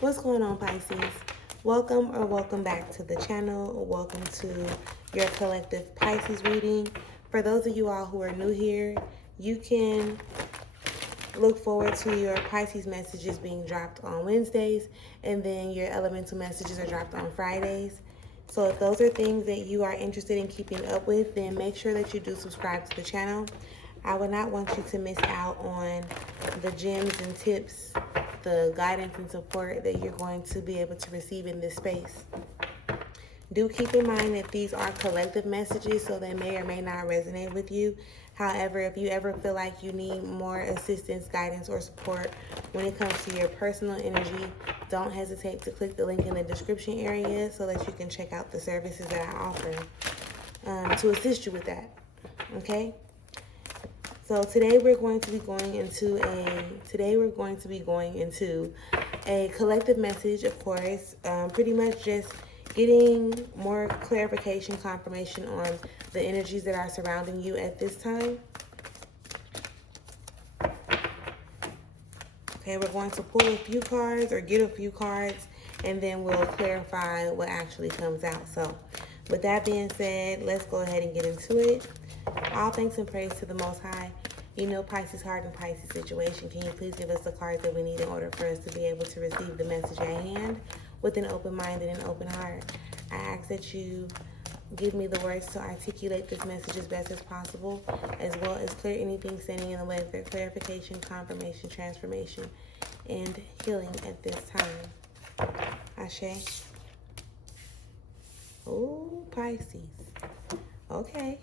What's going on, Pisces? Welcome back to the channel. Welcome to your collective Pisces reading. For those of you all who are new here, you can look forward to your Pisces messages being dropped on Wednesdays, and then your elemental messages are dropped on Fridays. So if those are things that you are interested in keeping up with, then make sure that you do subscribe to the channel. I would not want you to miss out on the gems and tips, the guidance and support that you're going to be able to receive in this space. Do keep in mind that these are collective messages, so they may or may not resonate with you. However, if you ever feel like you need more assistance, guidance, or support when it comes to your personal energy, don't hesitate to click the link in the description area so that you can check out the services that I offer to assist you with that. Okay? So today we're going to be going into a collective message, of course, pretty much just getting more clarification, confirmation on the energies that are surrounding you at this time. Okay, we're going to pull a few cards or get a few cards, and then we'll clarify what actually comes out. So with that being said, let's go ahead and get into it. All thanks and praise to the Most High. You know Pisces' heart and Pisces' situation. Can you please give us the cards that we need in order for us to be able to receive the message at hand with an open mind and an open heart? I ask that you give me the words to articulate this message as best as possible, as well as clear anything standing in the way of their clarification, confirmation, transformation, and healing at this time. Ashe. Oh, Pisces. Okay.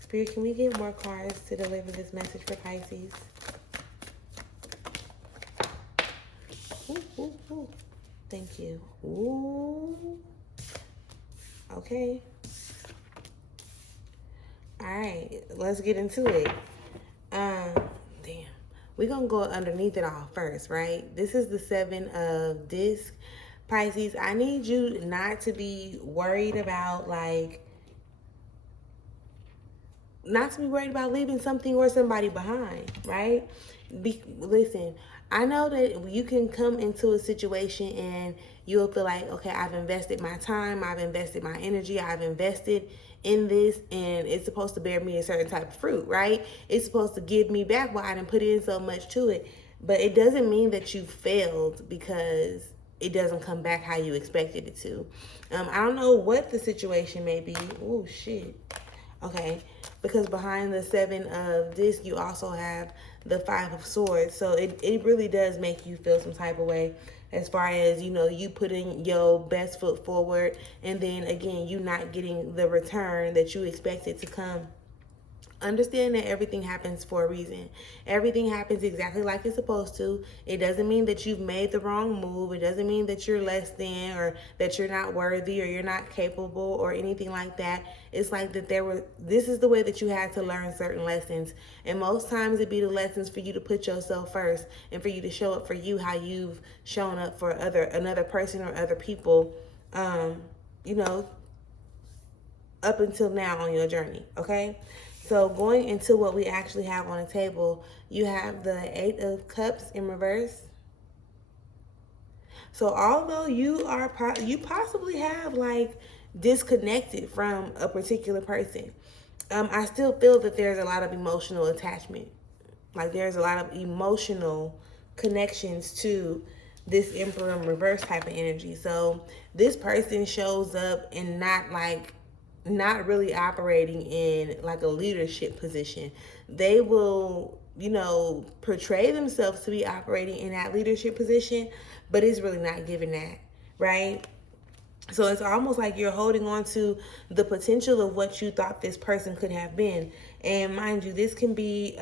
Spirit, can we get more cards to deliver this message for Pisces? Ooh, ooh, ooh. Thank you. Ooh. Okay. All right, let's get into it. Damn. We're going to go underneath it all first, right? This is the 7 of discs. Pisces, I need you not to be worried about, leaving something or somebody behind, right? Listen, I know that you can come into a situation and you'll feel like, okay, I've invested my time, I've invested my energy, I've invested in this, and it's supposed to bear me a certain type of fruit, right? It's supposed to give me back what I didn't put in so much to it. But it doesn't mean that you failed because it doesn't come back how you expected it to. I don't know what the situation may be. Oh, shit. Okay, because behind the 7 of discs, you also have the 5 of swords. So it really does make you feel some type of way as far as, you putting your best foot forward, and then again, you not getting the return that you expected to come. Understand that everything happens for a reason. Everything happens exactly like it's supposed to. It doesn't mean that you've made the wrong move. It doesn't mean that you're less than, or that you're not worthy, or you're not capable, or anything like that. It's like that this is the way that you had to learn certain lessons. And most times it'd be the lessons for you to put yourself first, and for you to show up for you how you've shown up for another person or other people, up until now on your journey, okay? So going into what we actually have on the table, you have the 8 of Cups in reverse. So although you possibly have disconnected from a particular person, I still feel that there's a lot of emotional attachment. Like there's a lot of emotional connections to this Emperor in reverse type of energy. So this person shows up and not really operating in a leadership position. They will, portray themselves to be operating in that leadership position, but it's really not giving that, right? So it's almost like you're holding on to the potential of what you thought this person could have been. And mind you, this can be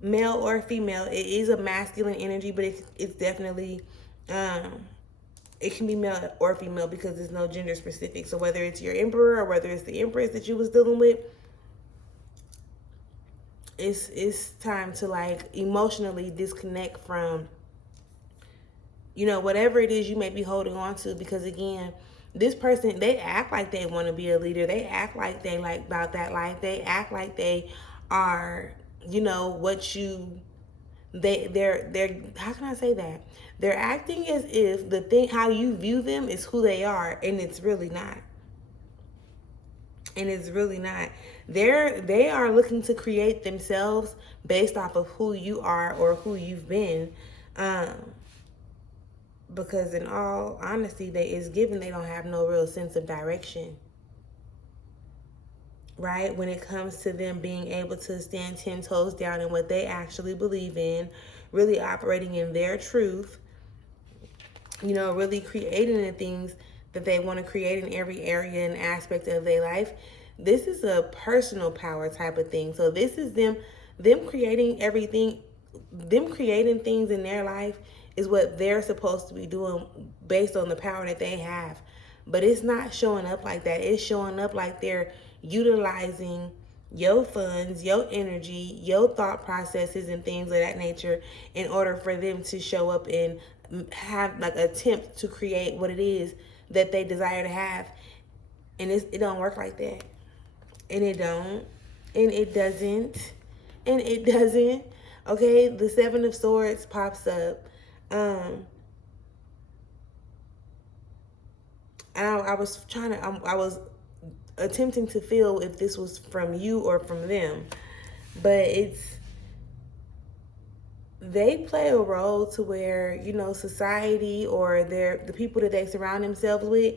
male or female. It is a masculine energy, but it's definitely it can be male or female because there's no gender specific. So whether it's your emperor or whether it's the empress that you was dealing with, it's time to emotionally disconnect from, whatever it is you may be holding on to. Because again, this person, they act like they want to be a leader. They act like they about that life. They act like they are, what you they're how can I say that? They're acting as if the thing how you view them is who they are, and it's really not. And it's really not. They are looking to create themselves based off of who you are or who you've been. Because in all honesty, they don't have no real sense of direction. Right? When it comes to them being able to stand 10 toes down in what they actually believe in, really operating in their truth, really creating the things that they want to create in every area and aspect of their life. This is a personal power type of thing. So this is them creating everything, them creating things in their life is what they're supposed to be doing based on the power that they have. But it's not showing up like that. It's showing up like they're utilizing your funds, your energy, your thought processes and things of that nature in order for them to show up and have like attempt to create what it is that they desire to have. And it don't work like that. And it don't. And it doesn't. And it doesn't. Okay, the Seven of Swords pops up. And I was attempting to feel if this was from you or from them, but they play a role to where society or the people that they surround themselves with,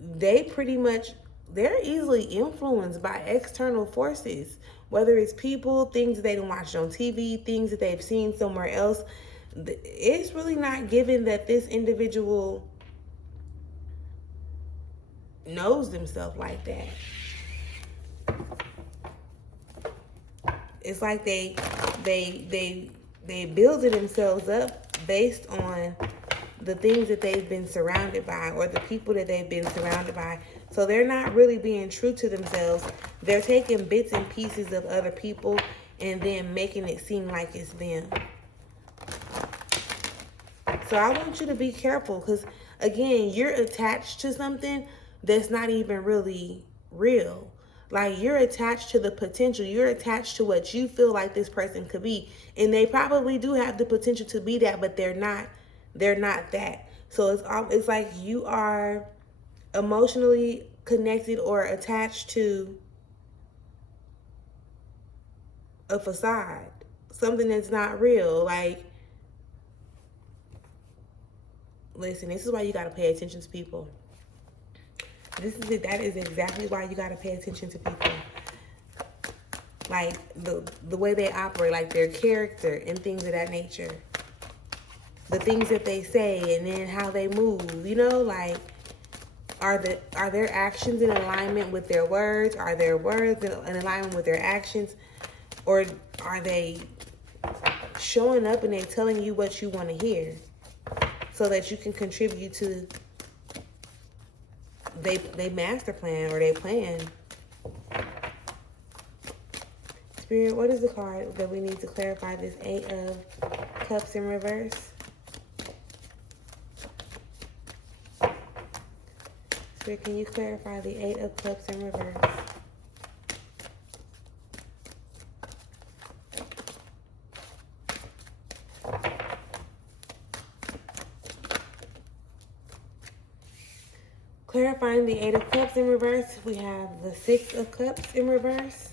they're easily influenced by external forces, whether it's people, things they done watched on TV, things that they've seen somewhere else. It's really not given that this individual knows themselves like that. It's like they building themselves up based on the things that they've been surrounded by or the people that they've been surrounded by. So they're not really being true to themselves. They're taking bits and pieces of other people and then making it seem like it's them. So I want you to be careful because, again, you're attached to something that's not even really real. Like, you're attached to the potential. You're attached to what you feel like this person could be. And they probably do have the potential to be that, but they're not that. So it's like you are emotionally connected or attached to a facade, something that's not real. Like, listen, this is why you got to pay attention to people. That is exactly why you got to pay attention to people. Like the way they operate, like their character and things of that nature. The things that they say and then how they move, like are their actions in alignment with their words? Are their words in alignment with their actions? Or are they showing up and they telling you what you want to hear so that you can contribute to they master plan or they plan? Spirit, what is the card that we need to clarify this Eight of Cups in reverse? Spirit, can you clarify the Eight of Cups in reverse? Clarifying the Eight of Cups in reverse, we have the Six of Cups in reverse.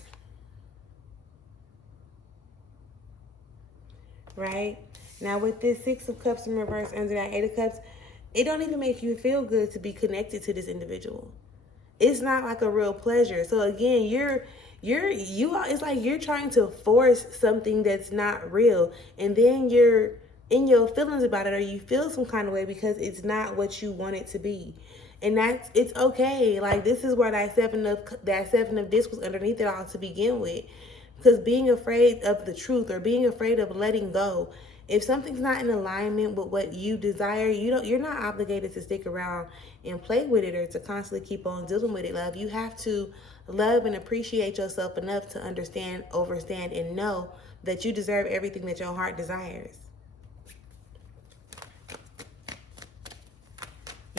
Right? Now with this Six of Cups in reverse under that Eight of Cups, it don't even make you feel good to be connected to this individual. It's not like a real pleasure. So again, it's like you're trying to force something that's not real. And then you're in your feelings about it, or you feel some kind of way because it's not what you want it to be. And it's okay. Like, this is where that seven of disc was underneath it all to begin with. Because being afraid of the truth or being afraid of letting go, if something's not in alignment with what you desire, you're not obligated to stick around and play with it or to constantly keep on dealing with it, love. You have to love and appreciate yourself enough to understand, overstand, and know that you deserve everything that your heart desires.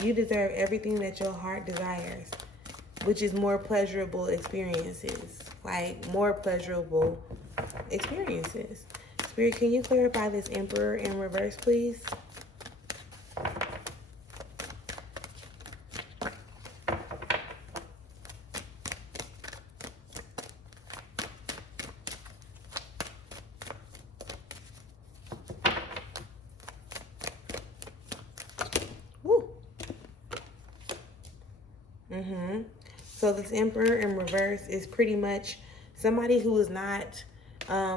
You deserve everything that your heart desires, which is more pleasurable experiences. Like, more pleasurable experiences. Spirit, can you clarify this Emperor in reverse, please? Woo. So this Emperor in reverse is pretty much somebody who is not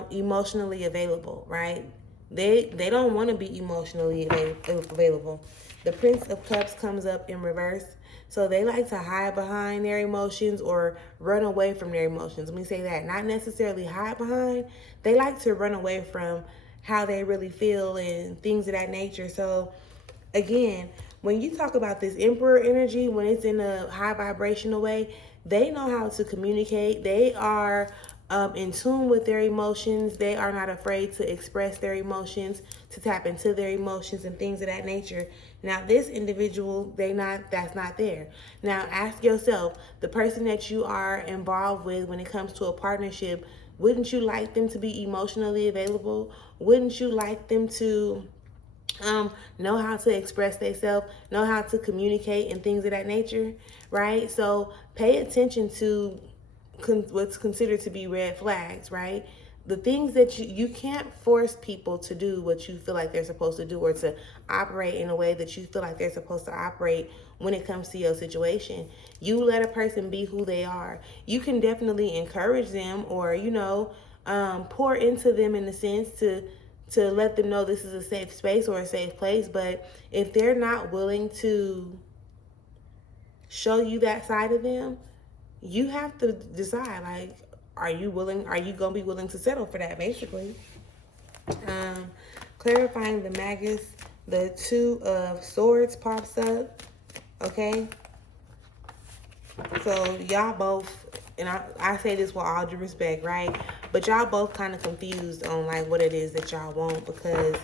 emotionally available, right? They don't want to be emotionally available. The Prince of Cups comes up in reverse. So they like to hide behind their emotions or run away from their emotions. Let me say that. Not necessarily hide behind. They like to run away from how they really feel and things of that nature. So again, when you talk about this Emperor energy, when it's in a high vibrational way, they know how to communicate. They are in tune with their emotions. They are not afraid to express their emotions, to tap into their emotions and things of that nature. Now, this individual, that's not there. Now, ask yourself, the person that you are involved with when it comes to a partnership, wouldn't you like them to be emotionally available? Wouldn't you like them to know how to express themselves, know how to communicate and things of that nature, right? So pay attention to what's considered to be red flags, right? The things that you can't force people to do what you feel like they're supposed to do or to operate in a way that you feel like they're supposed to operate when it comes to your situation. You let a person be who they are. You can definitely encourage them or, pour into them in the sense to let them know this is a safe space or a safe place. But if they're not willing to show you that side of them, you have to decide, like, are you going to be willing to settle for that, basically? Clarifying the Magus, the Two of Swords pops up, okay? So y'all both, and I say this with all due respect, right? But y'all both kind of confused on like what it is that y'all want, because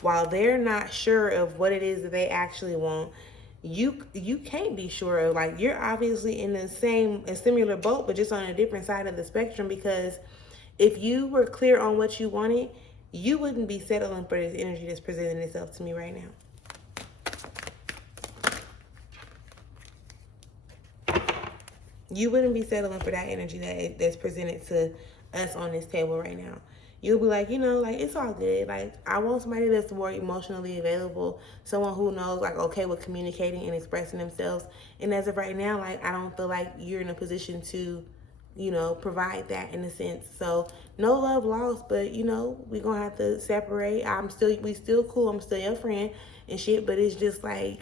while they're not sure of what it is that they actually want, you can't be sure of. Like, you're obviously in a similar boat, but just on a different side of the spectrum, because if you were clear on what you wanted, you wouldn't be settling for this energy that's presenting itself to me right now. You wouldn't be settling for that energy that's presented to us on this table right now. You'll be like, like, it's all good. Like, I want somebody that's more emotionally available, someone who knows, like, okay with communicating and expressing themselves. And as of right now, like, I don't feel like you're in a position to, provide that in a sense. So no love lost, but we're gonna have to separate. We still cool. I'm still your friend and shit, but it's just like,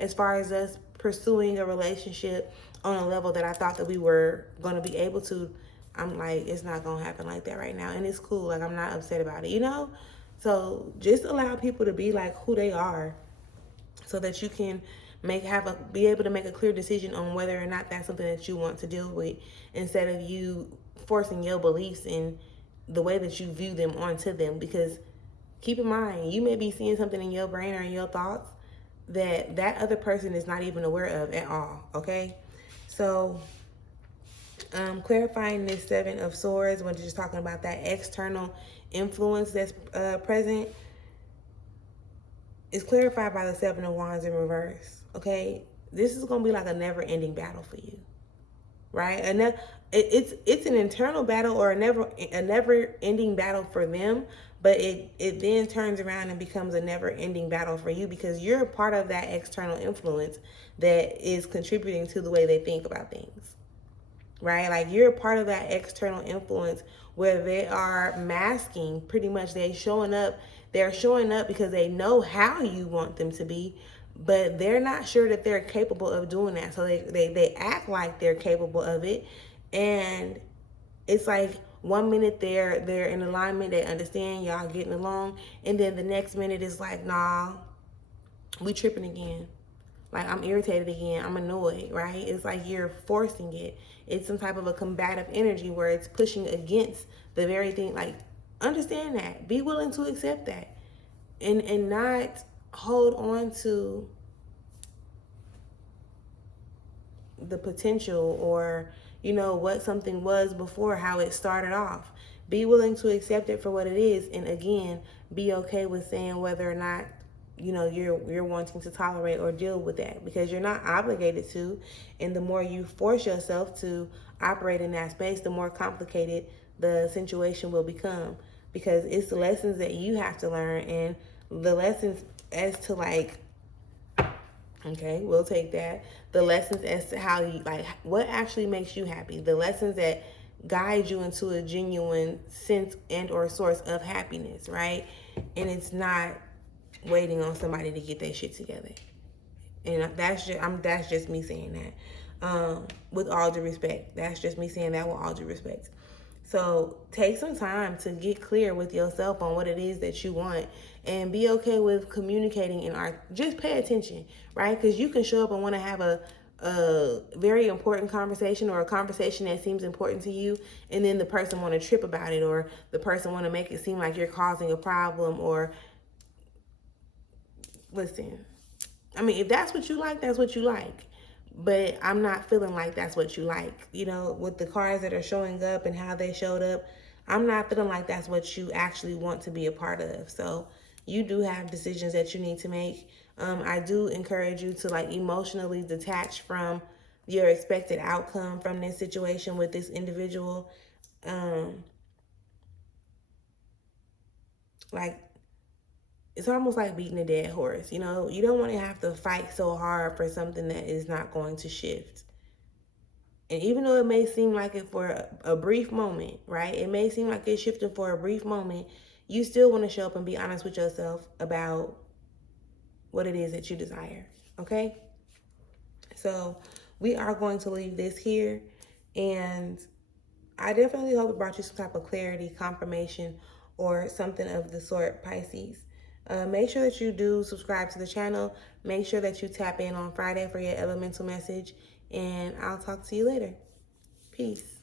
as far as us pursuing a relationship on a level that I thought that we were gonna be able to, I'm like, it's not gonna happen like that right now. And it's cool. Like, I'm not upset about it, So just allow people to be like who they are, so that you can be able to make a clear decision on whether or not that's something that you want to deal with, instead of you forcing your beliefs and the way that you view them onto them. Because keep in mind, you may be seeing something in your brain or in your thoughts that other person is not even aware of at all, okay? So clarifying this Seven of Swords, when just talking about that external influence that's present, is clarified by the Seven of Wands in reverse, okay? This is going to be like a never-ending battle for you, right? And it's an internal battle or a never-ending battle for them, but it then turns around and becomes a never-ending battle for you, because you're a part of that external influence that is contributing to the way they think about things, right? Like, you're a part of that external influence where they are masking, pretty much. They're showing up because they know how you want them to be, but they're not sure that they're capable of doing that. So they act like they're capable of it, and it's like 1 minute they're in alignment, they understand, y'all getting along, and then the next minute it's like, nah, we tripping again. Like, I'm irritated again, I'm annoyed, right? It's like you're forcing it. It's some type of a combative energy where it's pushing against the very thing. Like, understand that. Be willing to accept that. And not hold on to the potential or, what something was before, how it started off. Be willing to accept it for what it is, and again, be okay with saying whether or not you're wanting to tolerate or deal with that, because you're not obligated to. And the more you force yourself to operate in that space, the more complicated the situation will become, because it's the lessons that you have to learn, and the lessons as to like, okay, we'll take that. The lessons as to how you like what actually makes you happy. The lessons that guide you into a genuine sense and or source of happiness, right? And it's not waiting on somebody to get their shit together. And that's just me saying that. With all due respect. That's just me saying that with all due respect. So take some time to get clear with yourself on what it is that you want, and be okay with communicating in art. Just pay attention, right? Because you can show up and want to have a very important conversation, or a conversation that seems important to you, and then the person want to trip about it, or the person want to make it seem like you're causing a problem. Or listen, I mean, if that's what you like, that's what you like. But I'm not feeling like that's what you like. With the cards that are showing up and how they showed up, I'm not feeling like that's what you actually want to be a part of. So you do have decisions that you need to make. I do encourage you to like emotionally detach from your expected outcome from this situation with this individual. Like, it's almost like beating a dead horse. You don't want to have to fight so hard for something that is not going to shift. And even though it may seem like it for a brief moment, right? It may seem like it's shifting for a brief moment. You still want to show up and be honest with yourself about what it is that you desire, okay? So we are going to leave this here. And I definitely hope it brought you some type of clarity, confirmation, or something of the sort, Pisces. Make sure that you do subscribe to the channel. Make sure that you tap in on Friday for your elemental message. And I'll talk to you later. Peace.